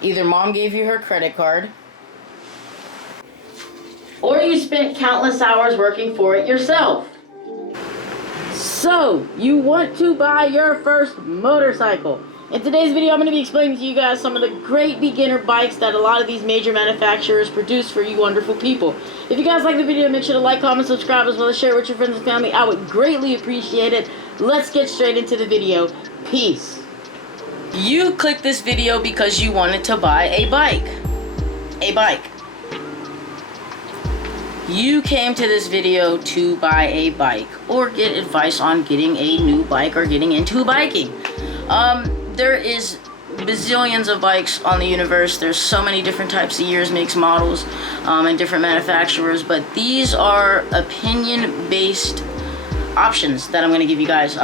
Either mom gave you her credit card, or you spent countless hours working for it yourself. So, you want to buy your first motorcycle. In today's video, I'm going to be explaining to you guys some of the great beginner bikes that a lot of these major manufacturers produce for you wonderful people. If you guys like the video, make sure to like, comment, subscribe, as well as share it with your friends and family. I would greatly appreciate it. Let's get straight into the video. Peace. You clicked this video because you wanted to buy a bike. You came to this video to buy a bike or get advice on getting a new bike or getting into biking. There is bazillions of bikes on the universe. There's so many different types of years, makes, models, and different manufacturers, but these are opinion-based options that I'm going to give you guys.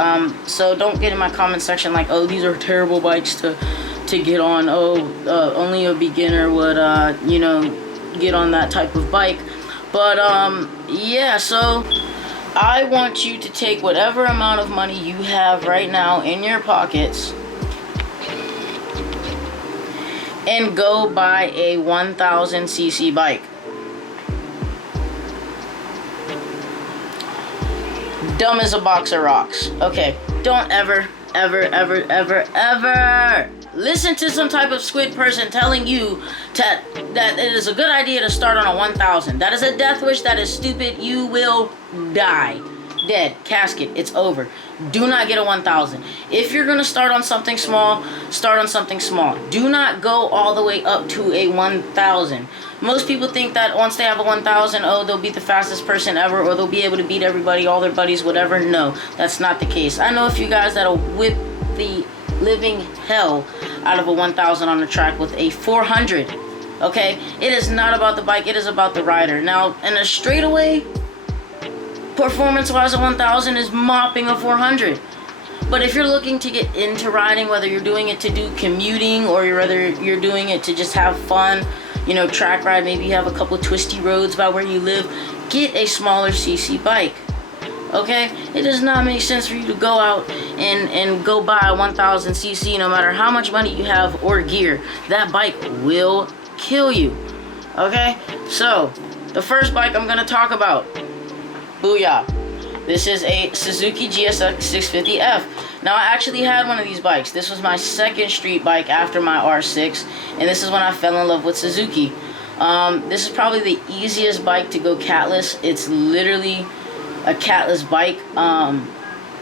So don't get in my comment section like, oh, these are terrible bikes to get on. Only a beginner would, get on that type of bike. But, yeah, so I want you to take whatever amount of money you have right now in your pockets and go buy a 1000cc bike. Dumb as a box of rocks. Okay, don't ever listen to some type of squid person telling you that it is a good idea to start on a 1000. That is a death wish. That is stupid. You will die. Dead. Casket. It's over. Do not get a 1000. If you're going to start on something small, start on something small. Do not go all the way up to a 1000. Most people think that once they have a 1000, they'll be the fastest person ever, or they'll be able to beat everybody, all their buddies, whatever. No, that's not the case. I know a few guys that'll whip the living hell out of a 1000 on the track with a 400. Okay? It is not about the bike. It is about the rider. Now, in a straightaway, performance-wise, a 1000 is mopping a 400. But if you're looking to get into riding, whether you're doing it to do commuting or whether you're doing it to just have fun, track ride, maybe you have a couple twisty roads by where you live, get a smaller cc bike. Okay? It does not make sense for you to go out and go buy a 1000cc no matter how much money you have or gear. That bike will kill you. Okay? So, the first bike I'm going to talk about, booyah. This is a Suzuki GSX 650F. Now, I actually had one of these bikes. This was my second street bike after my R6, and this is when I fell in love with Suzuki. This is probably the easiest bike to go catless. It's literally a catless bike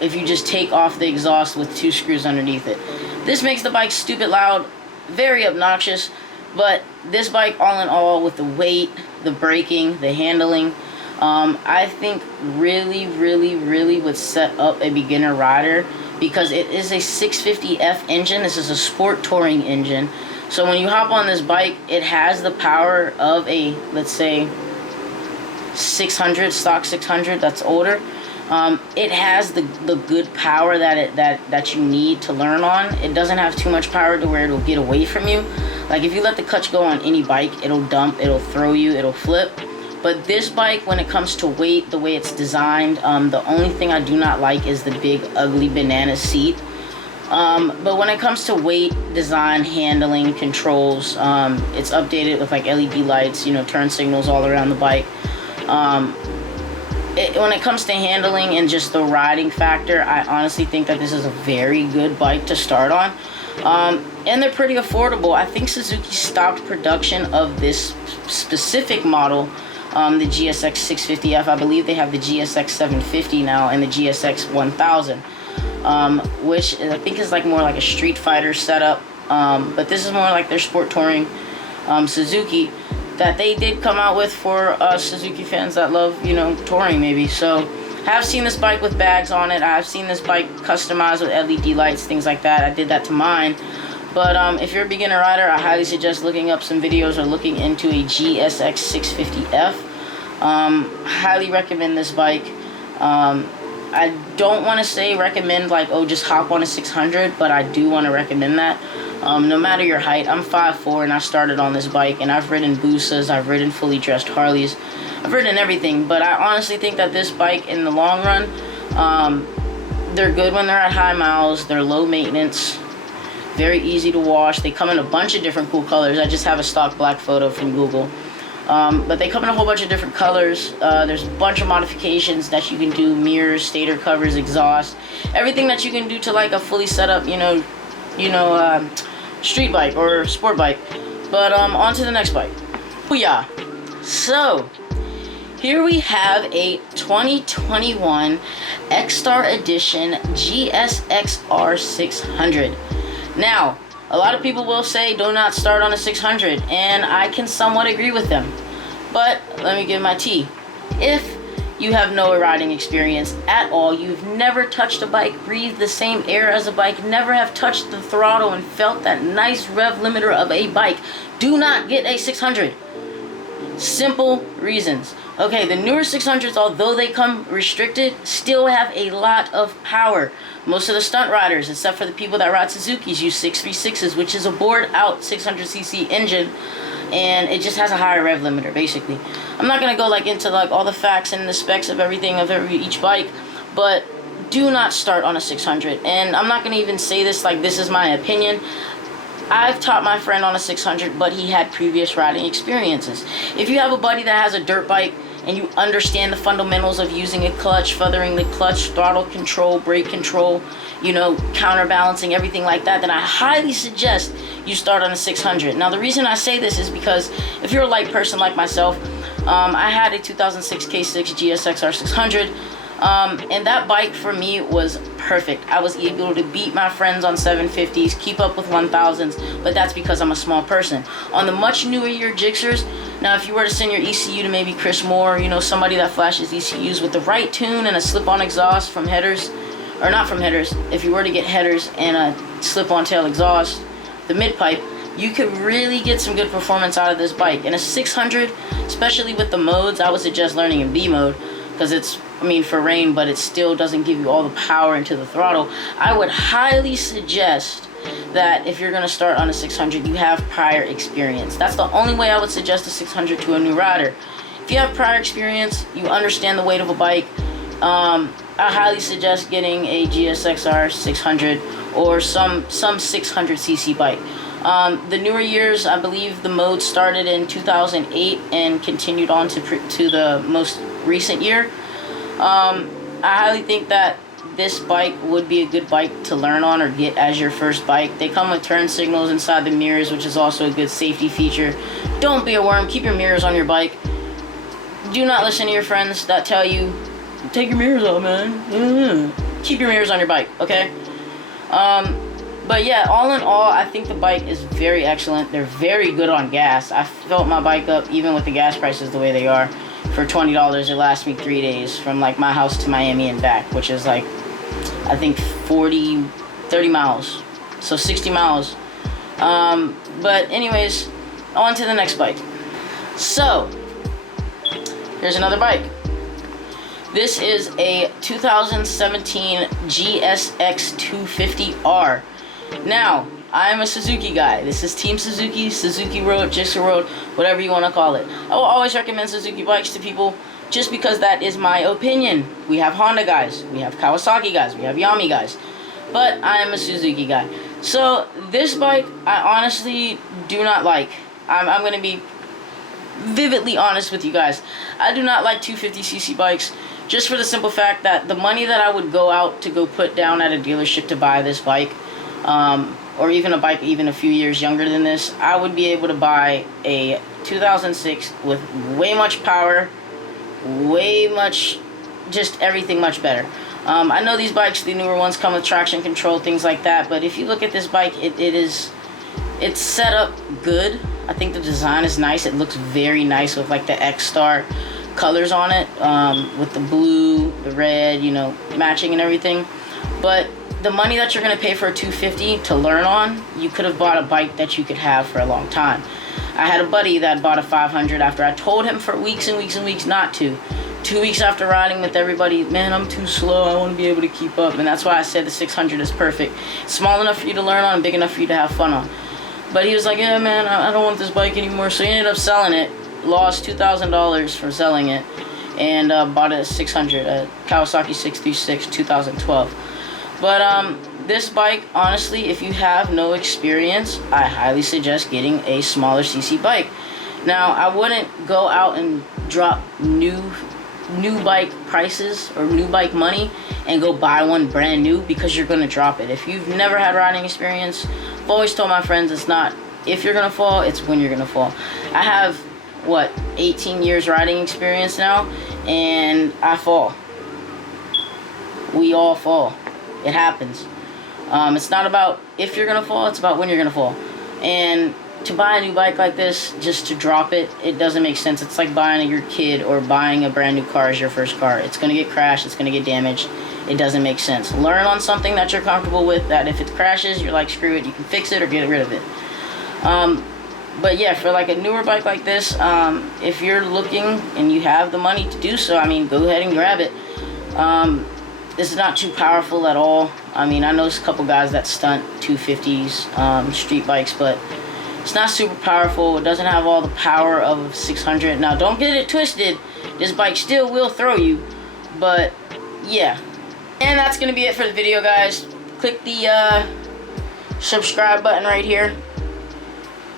if you just take off the exhaust with 2 screws underneath it. This makes the bike stupid loud, very obnoxious, but this bike, all in all, with the weight, the braking, the handling, I think really would set up a beginner rider, because it is a 650F engine. This is a sport touring engine. So when you hop on this bike, it has the power of a, let's say, 600, stock 600 that's older. It has the good power that you need to learn on. It doesn't have too much power to where it'll get away from you. Like if you let the clutch go on any bike, it'll dump, it'll throw you, it'll flip. But this bike, when it comes to weight, the way it's designed, the only thing I do not like is the big, ugly banana seat. But when it comes to weight, design, handling, controls, it's updated with like LED lights, turn signals all around the bike. When it comes to handling and just the riding factor, I honestly think that this is a very good bike to start on. And they're pretty affordable. I think Suzuki stopped production of this specific model, the GSX 650F. I believe they have the GSX 750 now and the GSX 1000, which I think is like more like a Street Fighter setup. But this is more like their sport touring Suzuki that they did come out with for Suzuki fans that love, touring maybe. So I have seen this bike with bags on it. I've seen this bike customized with LED lights, things like that. I did that to mine. But if you're a beginner rider, I highly suggest looking up some videos or looking into a GSX 650F. Highly recommend this bike. I don't want to say recommend like, oh, just hop on a 600, but I do want to recommend that. No matter your height, I'm 5'4", and I started on this bike, and I've ridden Busas, I've ridden fully dressed Harleys, I've ridden everything, but I honestly think that this bike, in the long run, they're good when they're at high miles, they're low maintenance, Very easy to wash. They come in a bunch of different cool colors. I just have a stock black photo from Google. But they come in a whole bunch of different colors. There's a bunch of modifications that you can do: mirrors, stator covers, exhaust, everything that you can do to like a fully set up, street bike or sport bike. But on to the next bike. Booyah! So here we have a 2021 X-Star Edition GSX XR600. Now, a lot of people will say do not start on a 600, and I can somewhat agree with them. But let me give my tea. If you have no riding experience at all, you've never touched a bike, breathed the same air as a bike, never have touched the throttle and felt that nice rev limiter of a bike, do not get a 600. Simple reasons. Okay, the newer 600s, although they come restricted, still have a lot of power. Most of the stunt riders, except for the people that ride Suzukis, use 636s, which is a bored out 600cc engine, and it just has a higher rev limiter, basically. I'm not gonna go like into like all the facts and the specs of everything of each bike, but do not start on a 600. And I'm not gonna even say this like this is my opinion. I've taught my friend on a 600, but he had previous riding experiences. If you have a buddy that has a dirt bike and you understand the fundamentals of using a clutch, feathering the clutch, throttle control, brake control, counterbalancing, everything like that, then I highly suggest you start on a 600. Now, the reason I say this is because if you're a light person like myself, I had a 2006 K6 GSX R600. And that bike for me was perfect. I was able to beat my friends on 750s, keep up with 1000s, but that's because I'm a small person. On the much newer year Gixxers, now if you were to send your ECU to maybe Chris Moore, somebody that flashes ECUs with the right tune and a slip-on exhaust from headers, or not from headers, if you were to get headers and a slip-on tail exhaust, the mid-pipe, you could really get some good performance out of this bike. And a 600, especially with the modes, I would suggest learning in B mode, because it's, for rain, but it still doesn't give you all the power into the throttle. I would highly suggest that if you're going to start on a 600, you have prior experience. That's the only way I would suggest a 600 to a new rider. If you have prior experience, you understand the weight of a bike, I highly suggest getting a GSX R600 or some 600cc bike. The newer years, I believe the mode started in 2008 and continued on to the most recent year. I highly think that this bike would be a good bike to learn on or get as your first bike. They come with turn signals inside the mirrors, which is also a good safety feature. Don't be a worm. Keep your mirrors on your bike. Do not listen to your friends that tell you, take your mirrors off, man. Keep your mirrors on your bike, okay? But yeah, all in all, I think the bike is very excellent. They're very good on gas. I filled my bike up, even with the gas prices the way they are, for $20. It lasts me 3 days from like my house to Miami and back, which is like, I think 30 miles. So 60 miles. But anyways, on to the next bike. So, here's another bike. This is a 2017 GSX 250R. Now, I'm a Suzuki guy. This is Team Suzuki, Suzuki Road, Gixxer Road, whatever you want to call it. I will always recommend Suzuki bikes to people just because that is my opinion. We have Honda guys, we have Kawasaki guys, we have Yami guys, but I am a Suzuki guy. So this bike, I honestly do not like. I'm going to be vividly honest with you guys. I do not like 250cc bikes, just for the simple fact that the money that I would go out to go put down at a dealership to buy this bike, or even a bike even a few years younger than this, I would be able to buy a 2006 with way much power, way much, just everything much better. I know these bikes, the newer ones, come with traction control, things like that, but if you look at this bike, it's set up good. I think the design is nice. It looks very nice with like the X-Star colors on it, with the blue, the red, matching and everything. But the money that you're going to pay for a 250 to learn on, you could have bought a bike that you could have for a long time. I had a buddy that bought a 500 after I told him for weeks and weeks and weeks not to. 2 weeks after riding with everybody, man, I'm too slow, I want to be able to keep up. And that's why I said the 600 is perfect. Small enough for you to learn on, big enough for you to have fun on. But he was like, yeah, man, I don't want this bike anymore. So he ended up selling it, lost $2,000 for selling it, and bought a 600, a Kawasaki 636 2012. But this bike, honestly, if you have no experience, I highly suggest getting a smaller CC bike. Now, I wouldn't go out and drop new bike prices or new bike money and go buy one brand new, because you're gonna drop it. If you've never had riding experience, I've always told my friends, it's not if you're gonna fall, it's when you're gonna fall. I have, what, 18 years riding experience now, and I fall. We all fall. It happens. It's not about if you're gonna fall, it's about when you're gonna fall. And to buy a new bike like this, just to drop it, it doesn't make sense. It's like buying your kid or buying a brand new car as your first car. It's gonna get crashed, it's gonna get damaged. It doesn't make sense. Learn on something that you're comfortable with, that if it crashes, you're like, screw it, you can fix it or get rid of it. But yeah, for like a newer bike like this, if you're looking and you have the money to do so, I mean, go ahead and grab it. This is not too powerful at all. I mean, I know there's a couple guys that stunt 250s, street bikes, but it's not super powerful. It doesn't have all the power of a 600. Now, don't get it twisted. This bike still will throw you, but yeah. And that's gonna be it for the video, guys. Click the subscribe button right here.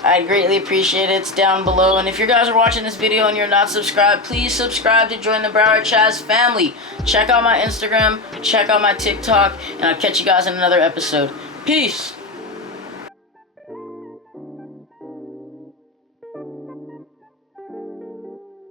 I'd greatly appreciate it. It's down below. And if you guys are watching this video and you're not subscribed, please subscribe to join the Broward Chaz family. Check out my Instagram, check out my TikTok, and I'll catch you guys in another episode. Peace.